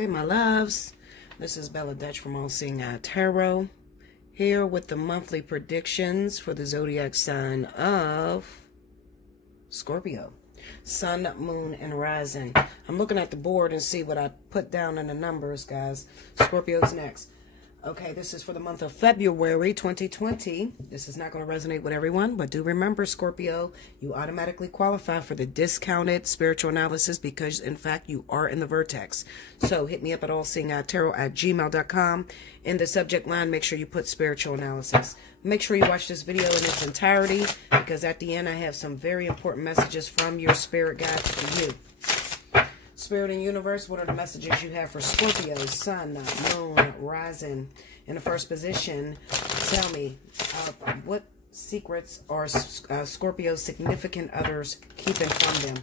Hey my loves, this is Bella Dutch from Allseeingeyetarot, here with the monthly predictions for the zodiac sign of Scorpio. Sun, moon, and rising. I'm looking at the board and see what I put down in the numbers, guys. Scorpio's next. Okay, this is for the month of February 2020. This is not going to resonate with everyone, but do remember, Scorpio, you automatically qualify for the discounted spiritual analysis because, in fact, you are in the vertex. So hit me up at allseeingeyetarot@gmail.com. In the subject line, make sure you put spiritual analysis. Make sure you watch this video in its entirety because at the end, I have some very important messages from your spirit guides for you. Spirit and universe, what are the messages you have for Scorpio, sun, moon, rising? In the first position, tell me, what secrets are Scorpio's significant others keeping from them?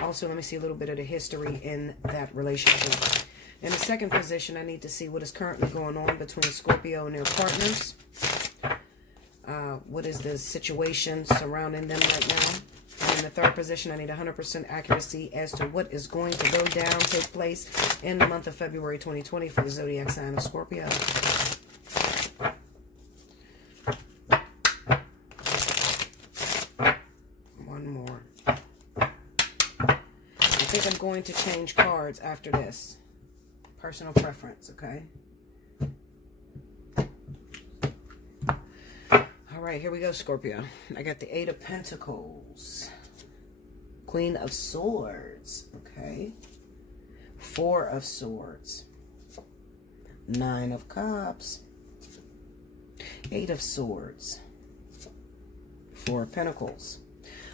Also, let me see a little bit of the history in that relationship. In the second position, I need to see what is currently going on between Scorpio and their partners. What is the situation surrounding them right now? And in the third position, I need 100% accuracy as to what is going to go down, take place in the month of February 2020 for the zodiac sign of Scorpio. One more. I think I'm going to change cards after this. Personal preference, okay? All right, here we go, Scorpio. I got the Eight of Pentacles, Queen of Swords, okay, Four of Swords, Nine of Cups, Eight of Swords, Four of Pentacles.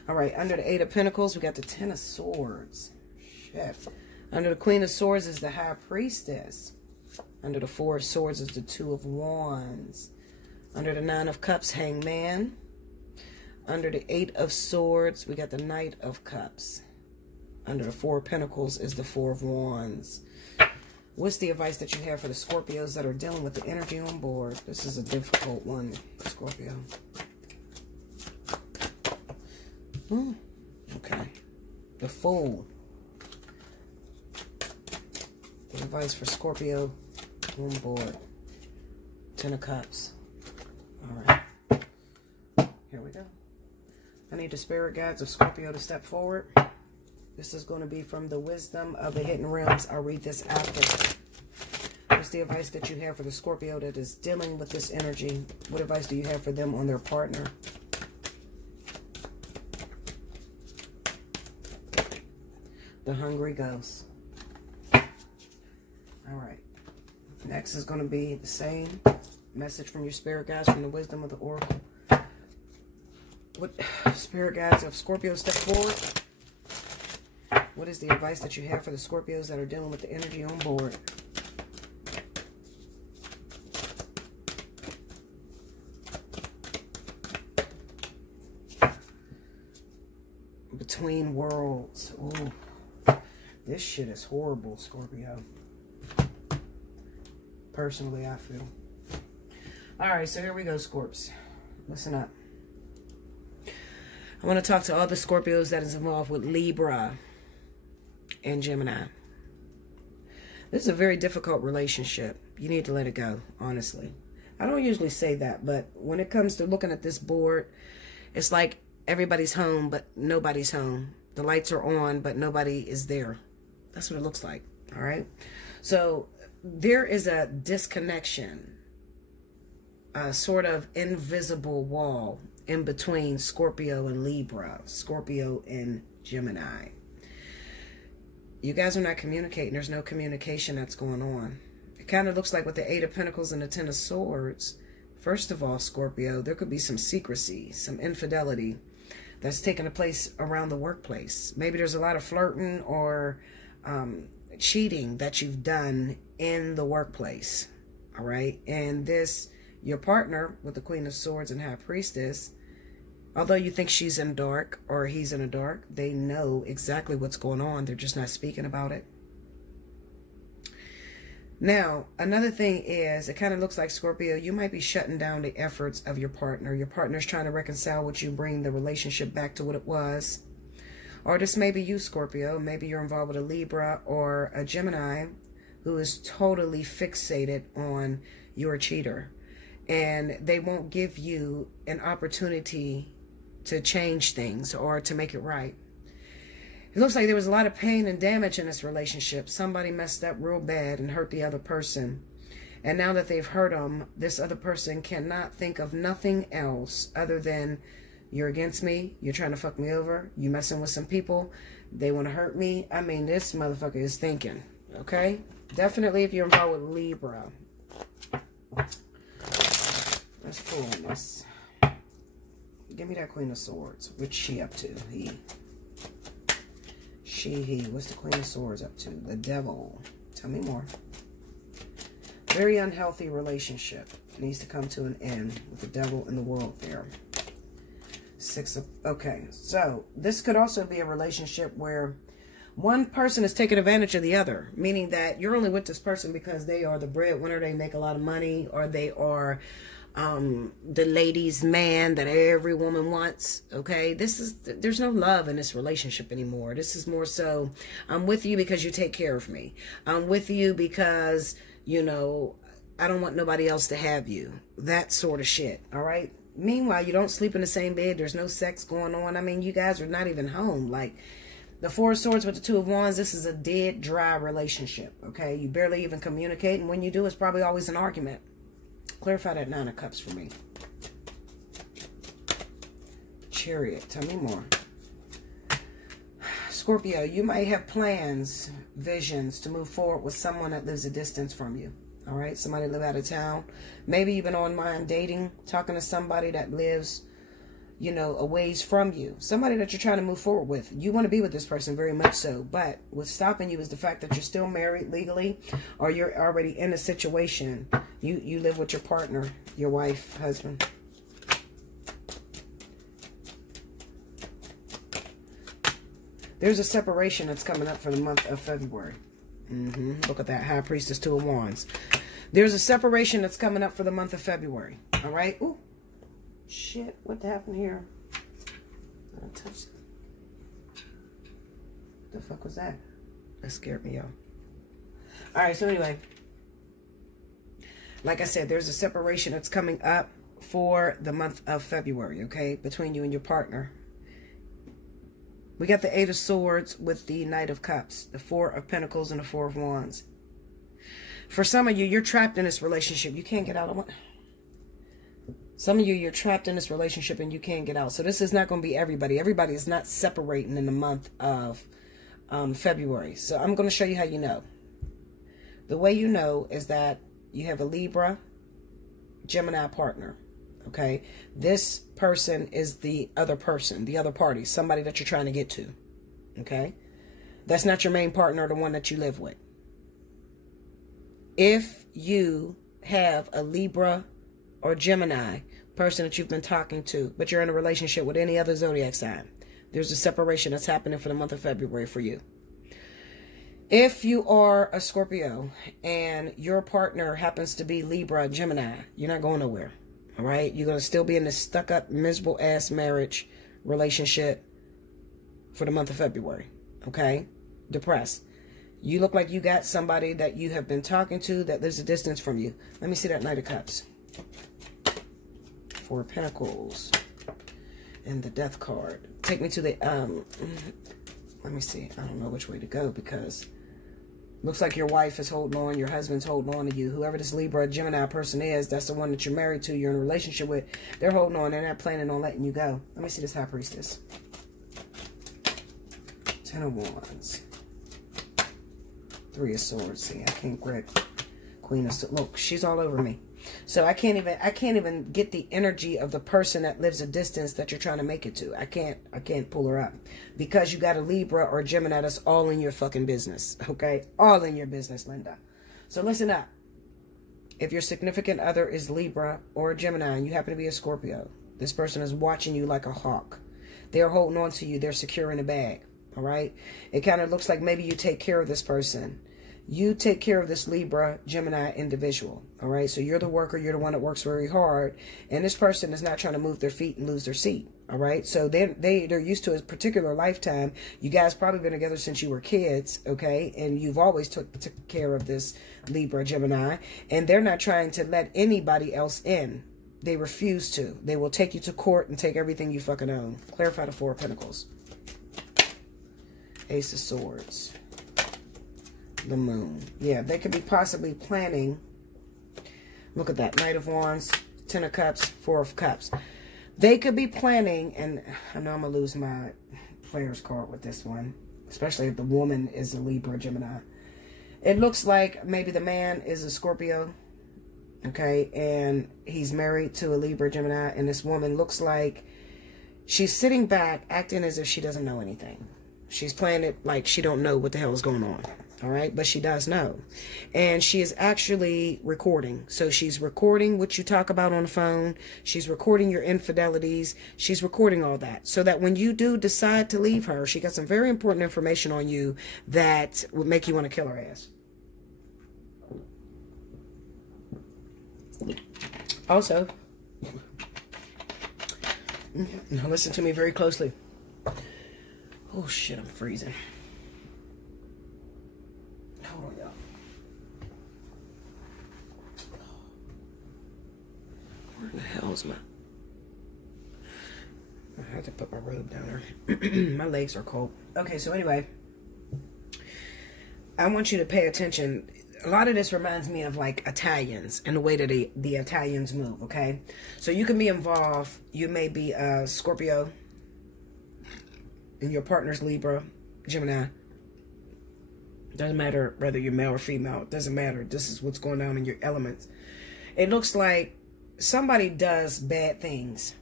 All right, under the Eight of Pentacles, we got the Ten of Swords. Shit. Under the Queen of Swords is the High Priestess. Under the Four of Swords is the Two of Wands. Under the Nine of Cups, Hangman. Under the Eight of Swords, we got the Knight of Cups. Under the Four of Pentacles is the Four of Wands. What's the advice that you have for the Scorpios that are dealing with the energy on board? This is a difficult one, Scorpio. Okay. The Fool. The advice for Scorpio on board. Ten of Cups. All right, here we go. I need the spirit guides of Scorpio to step forward. This is going to be from the Wisdom of the Hidden Realms. I'll read this after. What's the advice that you have for the Scorpio that is dealing with this energy? What advice do you have for them on their partner? The Hungry Ghost. All right. Next is going to be the same message from your spirit guides from the Wisdom of the Oracle. What spirit guides of Scorpio step forward? What is the advice that you have for the Scorpios that are dealing with the energy on board? Between Worlds. Ooh, this shit is horrible, Scorpio. Personally, I feel. All right, so here we go, Scorps. Listen up. I want to talk to all the Scorpios that is involved with Libra and Gemini. This is a very difficult relationship. You need to let it go, honestly. I don't usually say that, but when it comes to looking at this board, it's like everybody's home, but nobody's home. The lights are on, but nobody is there. That's what it looks like, all right? So there is a disconnection. A sort of invisible wall in between Scorpio and Libra, Scorpio and Gemini. You guys are not communicating. There's no communication that's going on. It kind of looks like with the Eight of Pentacles and the Ten of Swords, first of all, Scorpio, there could be some secrecy, some infidelity that's taking place around the workplace. Maybe there's a lot of flirting or cheating that you've done in the workplace, all right? And this... your partner with the Queen of Swords and High Priestess, although you think she's in dark or he's in the dark, they know exactly what's going on. They're just not speaking about it. Now, another thing is, it kind of looks like, Scorpio, you might be shutting down the efforts of your partner. Your partner's trying to reconcile with you, bring the relationship back to what it was. Or this may be you, Scorpio. Maybe you're involved with a Libra or a Gemini who is totally fixated on your cheater. And they won't give you an opportunity to change things or to make it right. It looks like there was a lot of pain and damage in this relationship. Somebody messed up real bad and hurt the other person. And now that they've hurt them, this other person cannot think of nothing else other than, you're against me, you're trying to fuck me over, you messing with some people, they want to hurt me. I mean, this motherfucker is thinking, okay? Definitely if you're involved with Libra. Let's pull on this. Give me that Queen of Swords. What's she up to? He. What's the Queen of Swords up to? The Devil. Tell me more. Very unhealthy relationship. Needs to come to an end with the Devil in the world there. Okay, so this could also be a relationship where one person is taking advantage of the other, meaning that you're only with this person because they are the breadwinner, they make a lot of money, or they are the ladies' man that every woman wants. Okay, there's no love in this relationship anymore. This is more so, I'm with you because you take care of me. I'm with you because, you know, I don't want nobody else to have you. That sort of shit. All right. Meanwhile, you don't sleep in the same bed. There's no sex going on. I mean, you guys are not even home. Like the Four of Swords with the Two of Wands, this is a dead, dry relationship. Okay, you barely even communicate, and when you do, it's probably always an argument. Clarify that Nine of Cups for me. Chariot, tell me more. Scorpio, you might have plans, visions to move forward with someone that lives a distance from you. All right, somebody live out of town. Maybe you've been online dating, talking to somebody that lives, you know, a ways from you. Somebody that you're trying to move forward with. You want to be with this person very much so. But what's stopping you is the fact that you're still married legally, or you're already in a situation. You live with your partner, your wife, husband. There's a separation that's coming up for the month of February. Look at that. High Priestess, Two of Wands. There's a separation that's coming up for the month of February. All right. Ooh. Shit. What happened here? I touched it. The fuck was that? That scared me, y'all. All right. So anyway, like I said, there's a separation that's coming up for the month of February. Okay. Between you and your partner. We got the Eight of Swords with the Knight of Cups, the Four of Pentacles, and the Four of Wands. For some of you, you're trapped in this relationship. You can't get out of it. Some of you, you're trapped in this relationship and you can't get out. So this is not going to be everybody. Everybody is not separating in the month of February. So I'm going to show you how you know. The way you know is that you have a Libra, Gemini partner. Okay, this person is the other person, the other party, somebody that you're trying to get to. Okay, that's not your main partner, the one that you live with. If you have a Libra or Gemini person that you've been talking to, but you're in a relationship with any other zodiac sign, there's a separation that's happening for the month of February for you. If you are a Scorpio and your partner happens to be Libra, Gemini, you're not going nowhere. All right, you're going to still be in this stuck-up, miserable-ass marriage relationship for the month of February. Okay, depressed. You look like you got somebody that you have been talking to that lives a distance from you. Let me see that Knight of Cups. Four of Pentacles. And the Death card. Take me to the, let me see. I don't know which way to go because looks like your wife is holding on. Your husband's holding on to you. Whoever this Libra Gemini person is, that's the one that you're married to, you're in a relationship with. They're holding on. They're not planning on letting you go. Let me see this High Priestess. Ten of Wands. Three of Swords. See, I can't grab Queen of Swords. Look, she's all over me. So I can't even get the energy of the person that lives a distance that you're trying to make it to. I can't pull her up because you got a Libra or a Gemini that's all in your fucking business. Okay, all in your business, Linda. So listen up. If your significant other is Libra or a Gemini and you happen to be a Scorpio, this person is watching you like a hawk. They're holding on to you. They're secure in a bag. All right. It kind of looks like maybe you take care of this person. You take care of this Libra, Gemini individual, all right? So you're the worker. You're the one that works very hard. And this person is not trying to move their feet and lose their seat, All right. So they're used to a particular lifetime. You guys probably been together since you were kids. Okay. And you've always took care of this Libra, Gemini, and they're not trying to let anybody else in. They refuse to. They will take you to court and take everything you fucking own. Clarify the Four of Pentacles. Ace of Swords. The Moon. Yeah, they could be possibly planning. Look at that. Knight of Wands, Ten of Cups, Four of Cups. They could be planning, and I know I'm going to lose my player's card with this one, especially if the woman is a Libra, Gemini. It looks like maybe the man is a Scorpio, okay, and he's married to a Libra, Gemini, and this woman looks like she's sitting back, acting as if she doesn't know anything. She's playing it like she don't know what the hell is going on. All right, but she does know. And she is actually recording. So she's recording what you talk about on the phone. She's recording your infidelities. She's recording all that. So that when you do decide to leave her, she got some very important information on you that would make you want to kill her ass. Also, now listen to me very closely. Oh shit, I'm freezing. Hold on, y'all. Where the hell is my... I had to put my robe down there. My legs are cold. Okay, so anyway, I want you to pay attention. A lot of this reminds me of like Italians and the way that the Italians move, okay? So you can be involved. You may be a Scorpio and your partner's Libra, Gemini. Doesn't matter whether you're male or female. It doesn't matter. This is what's going on in your elements. It looks like somebody does bad things.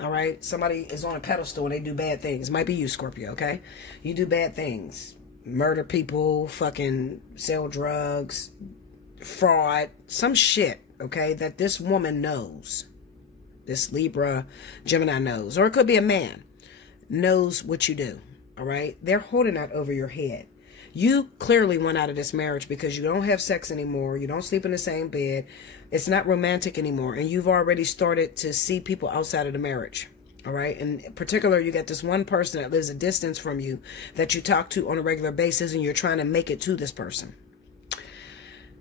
All right? Somebody is on a pedestal and they do bad things. It might be you, Scorpio, okay? You do bad things. Murder people, fucking sell drugs, fraud, some shit, okay, that this woman knows. This Libra, Gemini knows. Or it could be a man. Knows what you do. All right? They're holding that over your head. You clearly went out of this marriage because you don't have sex anymore. You don't sleep in the same bed. It's not romantic anymore. And you've already started to see people outside of the marriage. All right. And in particular, you got this one person that lives a distance from you that you talk to on a regular basis, and you're trying to make it to this person.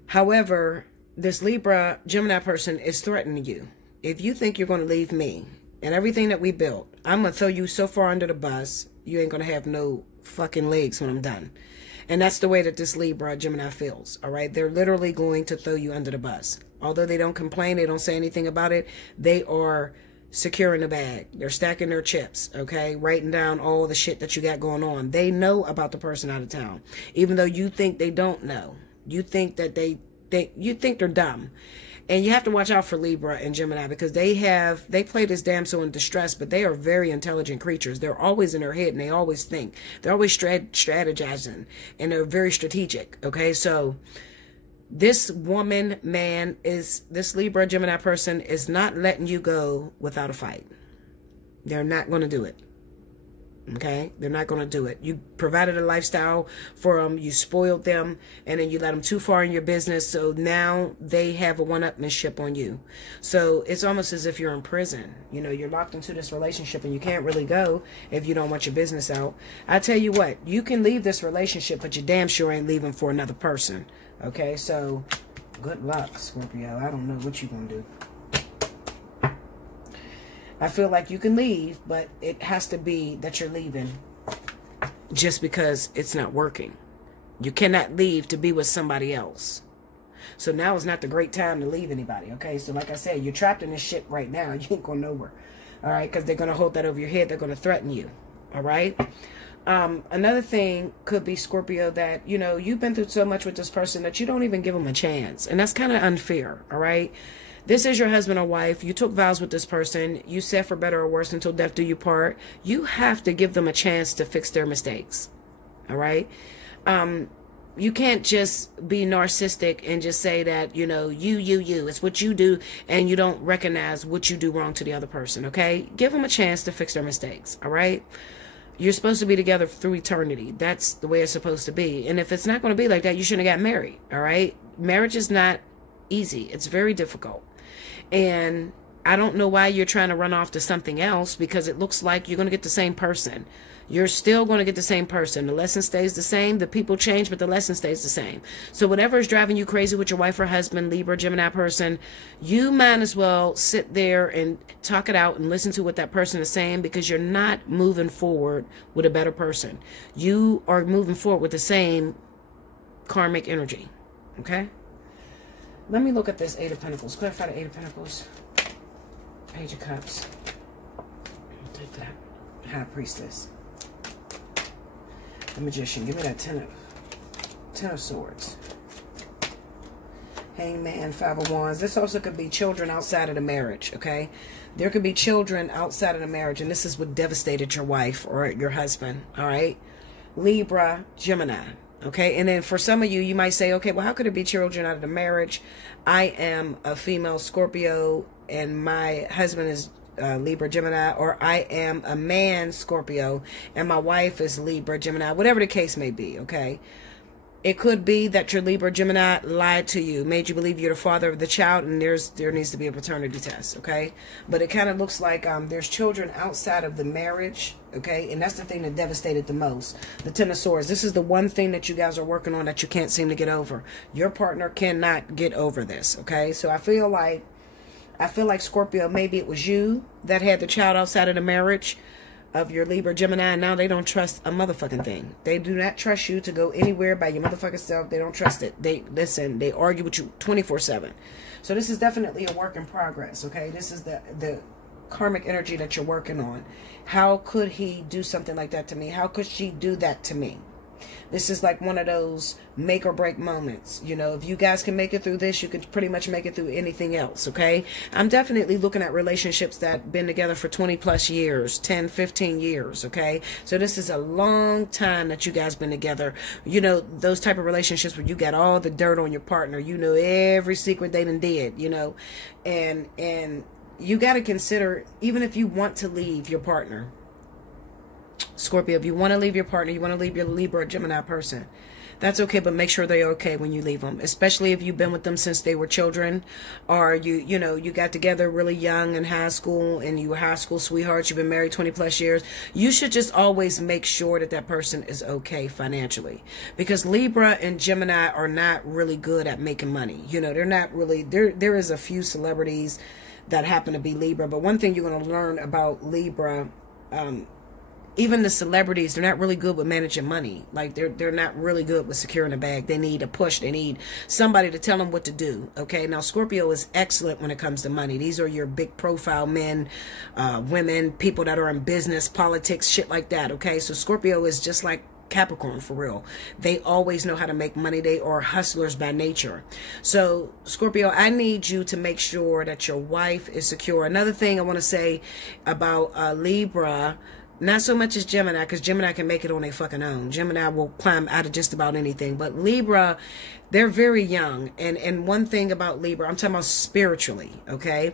However, this Libra Gemini person is threatening you. If you think you're going to leave me and everything that we built, I'm going to throw you so far under the bus, you ain't going to have no fucking legs when I'm done. And that's the way that this Libra Gemini feels. All right. They're literally going to throw you under the bus. Although they don't complain, they don't say anything about it. They are securing the bag. They're stacking their chips. Okay. Writing down all the shit that you got going on. They know about the person out of town. Even though you think they don't know. You think that you think they're dumb. And you have to watch out for Libra and Gemini because they play this damsel in distress, but they are very intelligent creatures. They're always in their head and they always think. They're always strategizing and they're very strategic. Okay, so this woman, man, this Libra Gemini person is not letting you go without a fight. They're not going to do it. Okay, they're not going to do it. You provided a lifestyle for them, you spoiled them, and then you let them too far in your business. So now they have a one-upmanship on you. So it's almost as if you're in prison. You know, you're locked into this relationship and you can't really go if you don't want your business out. I tell you what, you can leave this relationship, but you damn sure ain't leaving for another person. Okay, so good luck, Scorpio. I don't know what you're going to do. I feel like you can leave, but it has to be that you're leaving just because it's not working. You cannot leave to be with somebody else. So now is not the great time to leave anybody, okay? So like I said, you're trapped in this shit right now. You ain't going nowhere, all right? Because they're going to hold that over your head. They're going to threaten you, all right? Another thing could be, Scorpio, that, you know, you've been through so much with this person that you don't even give them a chance. And that's kind of unfair, all right? This is your husband or wife. You took vows with this person. You said for better or worse until death do you part. You have to give them a chance to fix their mistakes. All right? You can't just be narcissistic and just say that, you know, you. It's what you do, and you don't recognize what you do wrong to the other person, okay? Give them a chance to fix their mistakes, all right? You're supposed to be together through eternity. That's the way it's supposed to be. And if it's not going to be like that, you shouldn't have got married, all right? Marriage is not easy. It's very difficult. And I don't know why you're trying to run off to something else, because it looks like you're going to get the same person. You're still going to get the same person. The lesson stays the same. The people change, but the lesson stays the same. So whatever is driving you crazy with your wife or husband, Libra, Gemini person, you might as well sit there and talk it out and listen to what that person is saying, because you're not moving forward with a better person. You are moving forward with the same karmic energy. Okay? Let me look at this Eight of Pentacles. Clarify the Eight of Pentacles. Page of Cups. I'll take that. High Priestess. The Magician. Give me that Ten of Swords. Hangman, Five of Wands. This also could be children outside of the marriage, okay? There could be children outside of the marriage, and this is what devastated your wife or your husband, all right? Libra, Gemini, okay? And then for some of you, you might say, okay, well, how could it be children out of the marriage? I am a female Scorpio, and my husband is Libra, Gemini, or I am a man Scorpio and my wife is Libra, Gemini, whatever the case may be, okay? It could be that your Libra, Gemini lied to you, made you believe you're the father of the child, and there needs to be a paternity test, okay? But it kind of looks like there's children outside of the marriage, okay? And that's the thing that devastated the most. The Ten of Swords. This is the one thing that you guys are working on that you can't seem to get over. Your partner cannot get over this, okay? So I feel like Scorpio, maybe it was you that had the child outside of the marriage of your Libra, Gemini, and now they don't trust a motherfucking thing. They do not trust you to go anywhere by your motherfucking self. They don't trust it. They argue with you 24/7. So this is definitely a work in progress, okay? This is the karmic energy that you're working on. How could he do something like that to me? How could she do that to me? This is like one of those make or break moments. You know, if you guys can make it through this, you can pretty much make it through anything else, okay? I'm definitely looking at relationships that been together for 20 plus years, 10, 15 years, okay? So this is a long time that you guys been together. You know, those type of relationships where you got all the dirt on your partner. You know every secret they done did, you know? And you got to consider, even if you want to leave your partner, Scorpio, if you want to leave your partner, you want to leave your Libra or Gemini person, that's okay, but make sure they're okay when you leave them, especially if you've been with them since they were children, or you know, you got together really young in high school and you were high school sweethearts, you've been married 20 plus years. You should just always make sure that that person is okay financially, because Libra and Gemini are not really good at making money. You know, they're not really, there is a few celebrities that happen to be Libra, but one thing you're going to learn about Libra, even the celebrities, they're not really good with managing money. Like, they're not really good with securing a bag. They need a push. They need somebody to tell them what to do, okay? Now, Scorpio is excellent when it comes to money. These are your big profile men, women, people that are in business, politics, shit like that, okay? So Scorpio is just like Capricorn, for real. They always know how to make money. They are hustlers by nature. So Scorpio, I need you to make sure that your wife is secure. Another thing I want to say about Libra, not so much as Gemini, because Gemini can make it on their fucking own. Gemini will climb out of just about anything. But Libra, they're very young. And one thing about Libra, I'm talking about spiritually, okay?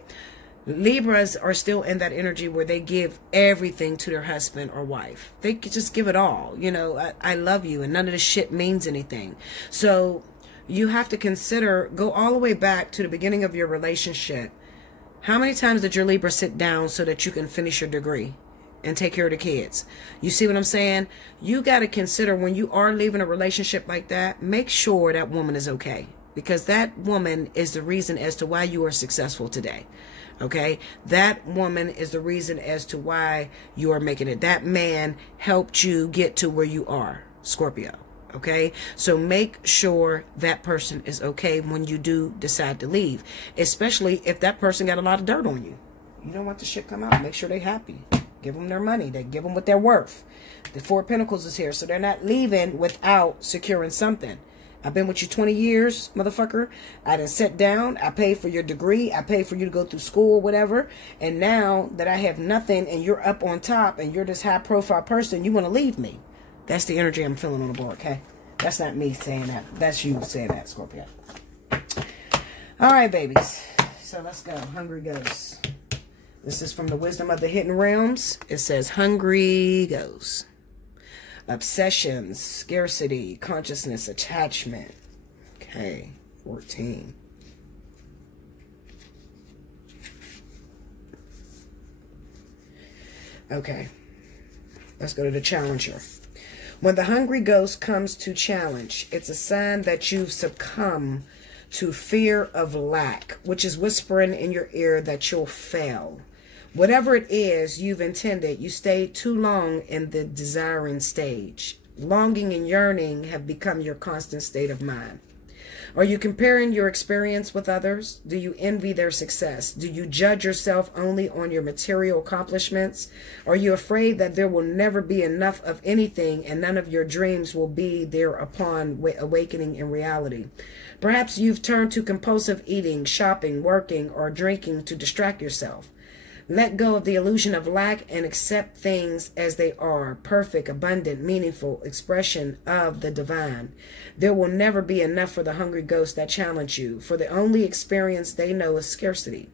Libras are still in that energy where they give everything to their husband or wife. They could just give it all. You know, I love you, and none of this shit means anything. So you have to consider, go all the way back to the beginning of your relationship. How many times did your Libra sit down so that you can finish your degree and take care of the kids? You see what I'm saying? You got to consider, when you are leaving a relationship like that, make sure that woman is okay, because that woman is the reason as to why you are successful today. Okay? That woman is the reason as to why you are making it. That man helped you get to where you are, Scorpio. Okay? So make sure that person is okay when you do decide to leave, especially if that person got a lot of dirt on you. You don't want the shit come out. Make sure they're happy. Give them their money. They give them what they're worth. The Four of Pentacles is here, so they're not leaving without securing something. I've been with you 20 years, motherfucker. I done sat down. I paid for your degree. I paid for you to go through school, whatever. And now that I have nothing and you're up on top and you're this high-profile person, you want to leave me. That's the energy I'm feeling on the board, okay? That's not me saying that. That's you saying that, Scorpio. All right, babies. So let's go. Hungry Ghost. This is from the Wisdom of the Hidden Realms. It says, Hungry Ghost. Obsessions, scarcity, consciousness, attachment. Okay, 14. Okay. Let's go to the challenger. When the hungry ghost comes to challenge, it's a sign that you've succumbed to fear of lack, which is whispering in your ear that you'll fail. Whatever it is you've intended, you stayed too long in the desiring stage. Longing and yearning have become your constant state of mind. Are you comparing your experience with others? Do you envy their success? Do you judge yourself only on your material accomplishments? Are you afraid that there will never be enough of anything and none of your dreams will be there upon awakening in reality? Perhaps you've turned to compulsive eating, shopping, working, or drinking to distract yourself. Let go of the illusion of lack and accept things as they are, perfect, abundant, meaningful expression of the divine. There will never be enough for the hungry ghosts that challenge you, for the only experience they know is scarcity.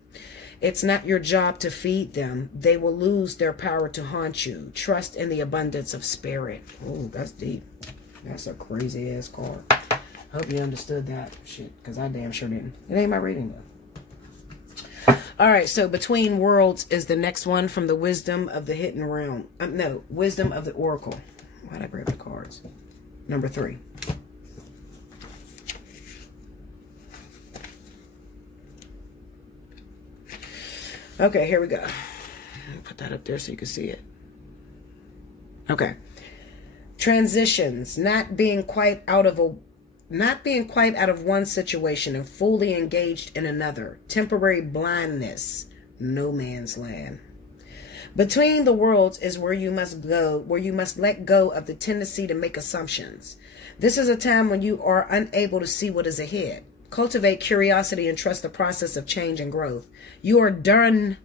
It's not your job to feed them. They will lose their power to haunt you. Trust in the abundance of spirit. Oh, that's deep. That's a crazy ass card. Hope you understood that shit, because I damn sure didn't. It ain't my reading though. All right, so Between Worlds is the next one from the Wisdom of the Hidden Realm. No, Wisdom of the Oracle. Why'd I grab the cards? Number 3. Okay, here we go. Put that up there so you can see it. Okay. Transitions, not being quite out of one situation and fully engaged in another. Temporary blindness. No man's land. Between the worlds is where you must go, where you must let go of the tendency to make assumptions. This is a time when you are unable to see what is ahead. Cultivate curiosity and trust the process of change and growth. You are done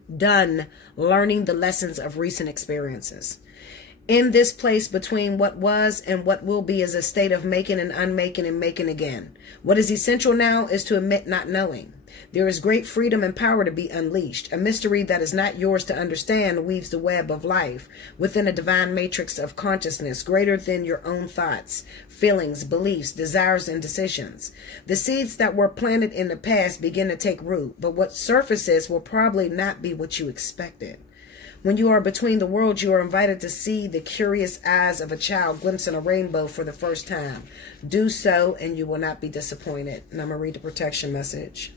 learning the lessons of recent experiences. In this place between what was and what will be is a state of making and unmaking and making again. What is essential now is to admit not knowing. There is great freedom and power to be unleashed. A mystery that is not yours to understand weaves the web of life within a divine matrix of consciousness greater than your own thoughts, feelings, beliefs, desires, and decisions. The seeds that were planted in the past begin to take root, but what surfaces will probably not be what you expected. When you are between the worlds, you are invited to see the curious eyes of a child glimpsing a rainbow for the first time. Do so and you will not be disappointed. And I'm going to read the protection message.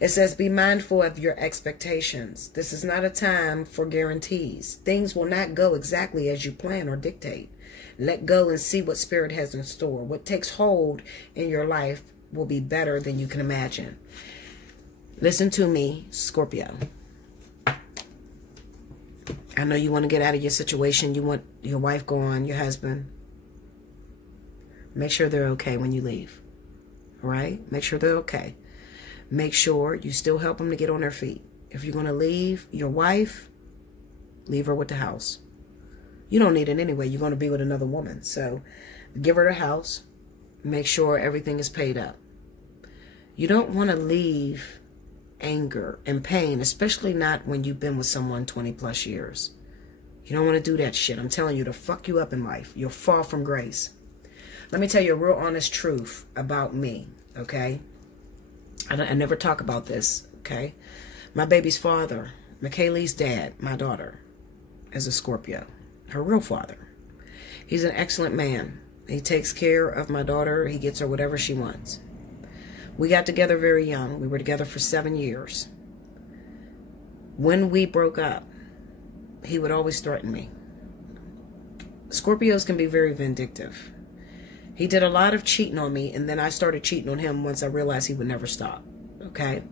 It says, be mindful of your expectations. This is not a time for guarantees. Things will not go exactly as you plan or dictate. Let go and see what Spirit has in store. What takes hold in your life will be better than you can imagine. Listen to me, Scorpio. I know you want to get out of your situation. You want your wife gone, your husband. Make sure they're okay when you leave. All right? Make sure they're okay. Make sure you still help them to get on their feet. If you're going to leave your wife, leave her with the house. You don't need it anyway. You're going to be with another woman. So give her the house. Make sure everything is paid up. You don't want to leave anger and pain, especially not when you've been with someone 20 plus years. You don't want to do that shit. I'm telling you, to fuck you up in life. You'll fall from grace. Let me tell you a real honest truth about me, okay? I never talk about this, okay? My baby's father, McKaylee's dad, my daughter, is a Scorpio. Her real father. He's an excellent man. He takes care of my daughter. He gets her whatever she wants. We got together very young. We were together for 7 years. When we broke up, he would always threaten me. Scorpios can be very vindictive. He did a lot of cheating on me, and then I started cheating on him once I realized he would never stop. Okay?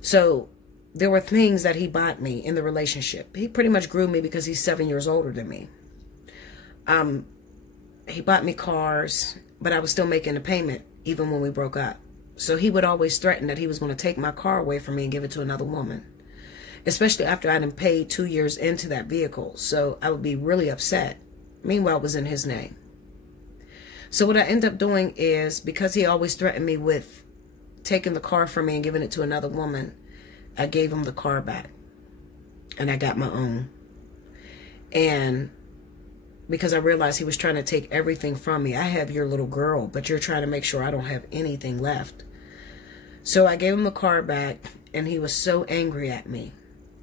So there were things that he bought me in the relationship. He pretty much grew me because he's 7 years older than me. He bought me cars, but I was still making a payment even when we broke up. So he would always threaten that he was going to take my car away from me and give it to another woman. Especially after I had paid 2 years into that vehicle. So I would be really upset. Meanwhile, it was in his name. So what I end up doing is, because he always threatened me with taking the car from me and giving it to another woman, I gave him the car back. And I got my own. And because I realized he was trying to take everything from me. I have your little girl, but you're trying to make sure I don't have anything left. So I gave him the car back, and he was so angry at me.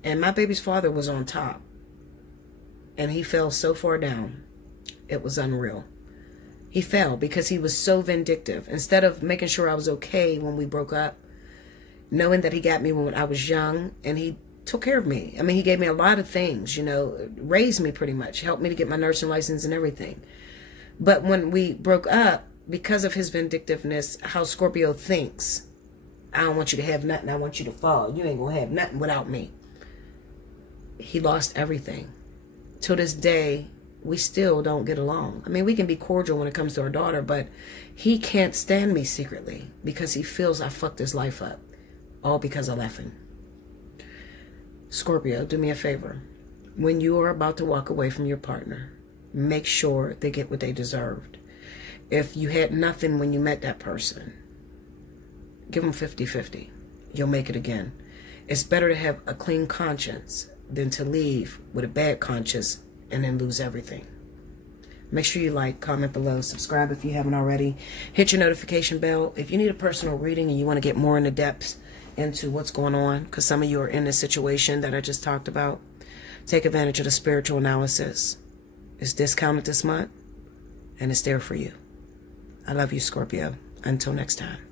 And my baby's father was on top. and he fell so far down. It was unreal. He fell because he was so vindictive. Instead of making sure I was okay when we broke up, knowing that he got me when I was young, and he took care of me. I mean, he gave me a lot of things, you know, raised me pretty much, helped me to get my nursing license and everything. But when we broke up, because of his vindictiveness, how Scorpio thinks, I don't want you to have nothing, I want you to fall. You ain't gonna have nothing without me. He lost everything. To this day, we still don't get along. I mean, we can be cordial when it comes to our daughter, but he can't stand me secretly because he feels I fucked his life up. All because of laughing. Scorpio, do me a favor. When you are about to walk away from your partner, make sure they get what they deserved. If you had nothing when you met that person, give them 50-50. You'll make it again. It's better to have a clean conscience than to leave with a bad conscience and then lose everything. Make sure you like, comment below, subscribe if you haven't already. Hit your notification bell. If you need a personal reading and you want to get more into depth into what's going on, because some of you are in this situation that I just talked about, take advantage of the spiritual analysis. It's discounted this month, and it's there for you. I love you, Scorpio. Until next time.